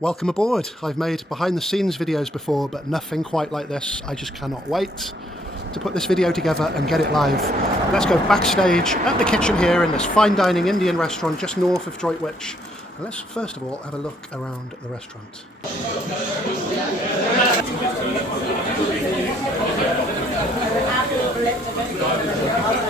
Welcome aboard. I've made behind the scenes videos before, but nothing quite like this. I just cannot wait to put this video together and get it live. Let's go backstage at the kitchen here in this fine dining Indian restaurant just north of Droitwich. And let's first of all have a look around the restaurant.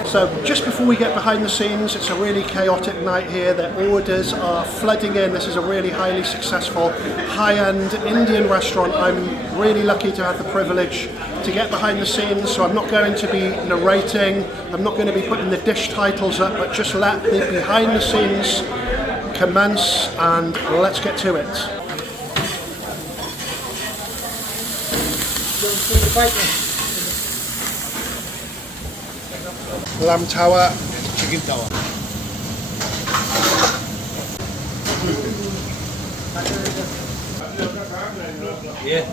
So just before we get behind the scenes, it's a really chaotic night here. The orders are flooding in. This is a really highly successful, high-end Indian restaurant. I'm really lucky to have the privilege to get behind the scenes, so I'm not going to be narrating, I'm not going to be putting the dish titles up, but just let the behind the scenes commence and let's get to it. Lamb tower, chicken tower. Yeah.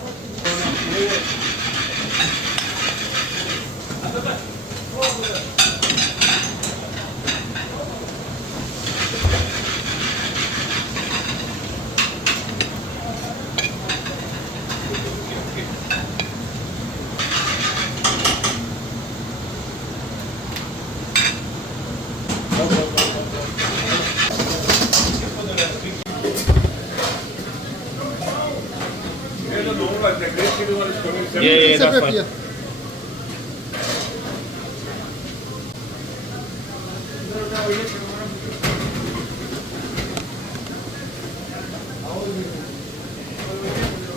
Yeah, that's fine.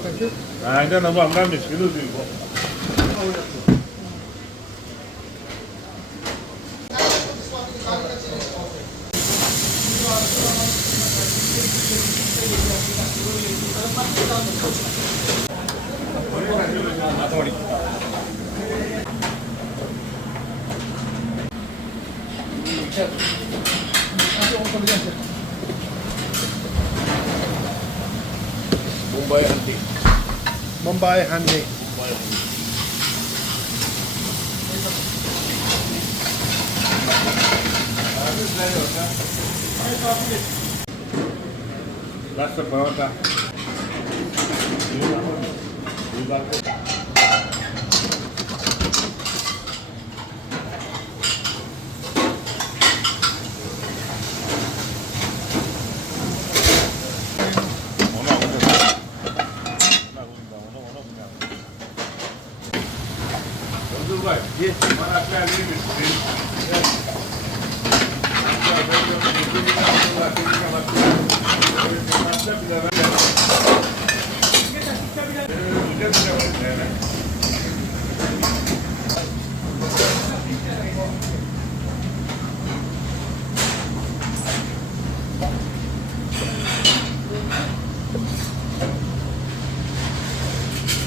Thank you. I don't know what I'm going to do. Mumbai Handi. That's the paratha.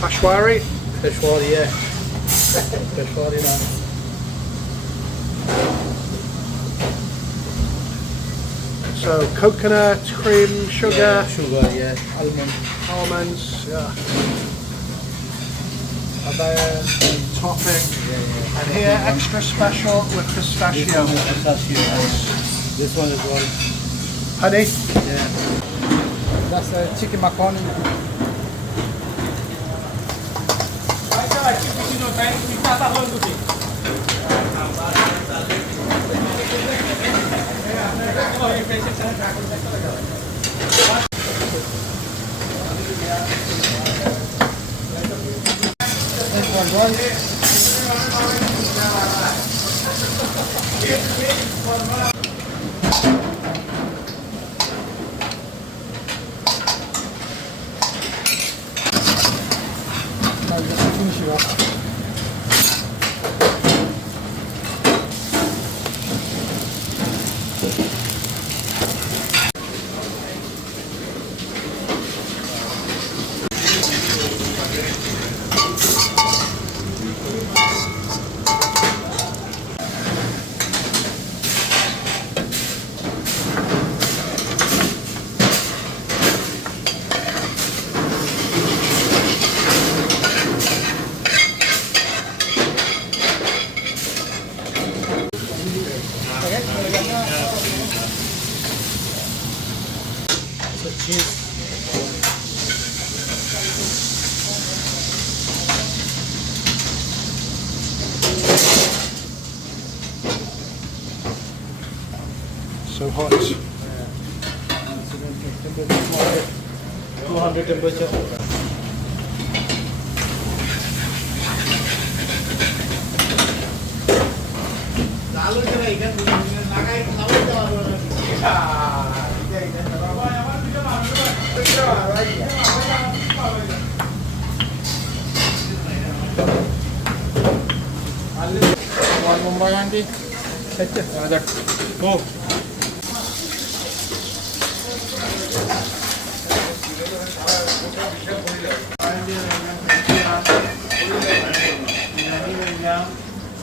Peshwari. Peshwari, yeah. Peshwari naan. So coconut, cream, sugar. Yeah, sugar, yeah. Almonds, yeah. Topping. Yeah. And here, extra special with pistachio. Pistachio. This one as well. Honey. Yeah. That's chicken macaroni. the cheese. So hot. 200 temperature. One Mumbai auntie. Go.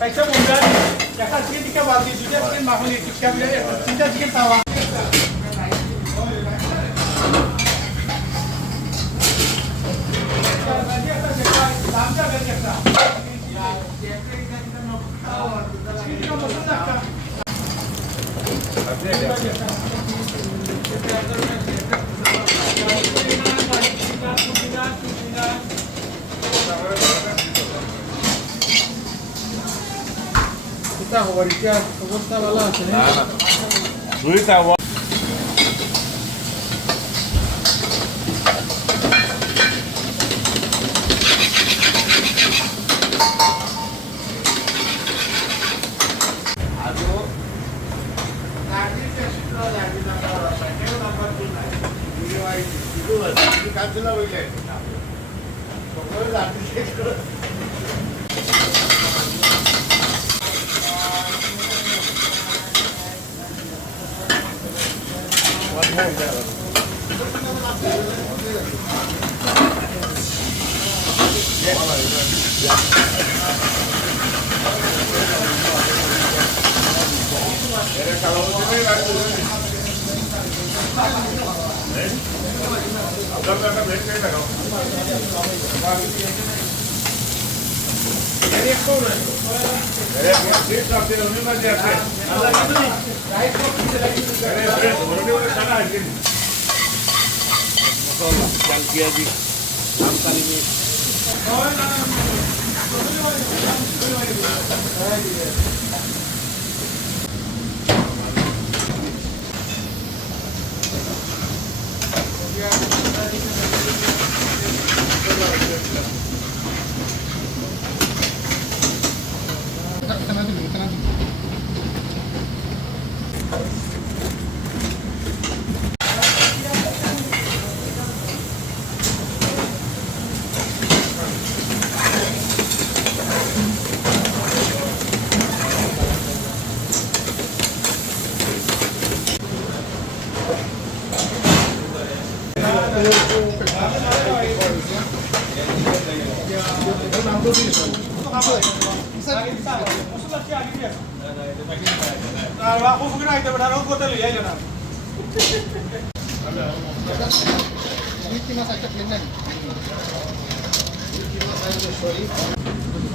Kaisa mundan, jaka chicken tikka baldi, dua chicken mahoni tikka bila, tiga chicken tawa. Kita hawarikia, kita wala sini. Duit tawa.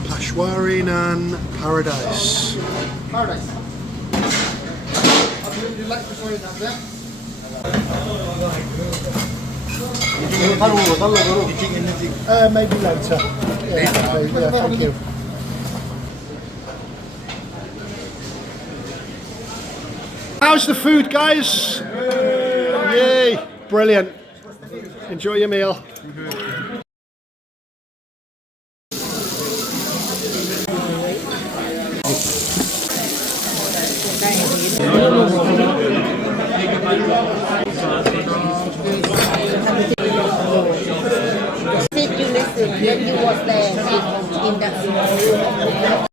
Peshwari naan paradise. Paradise. You like Peshwari naan, yeah? Maybe later. Yeah, thank you. How's the food, guys? Yay! Brilliant. Enjoy your meal. Sit, you listen, then you was there in the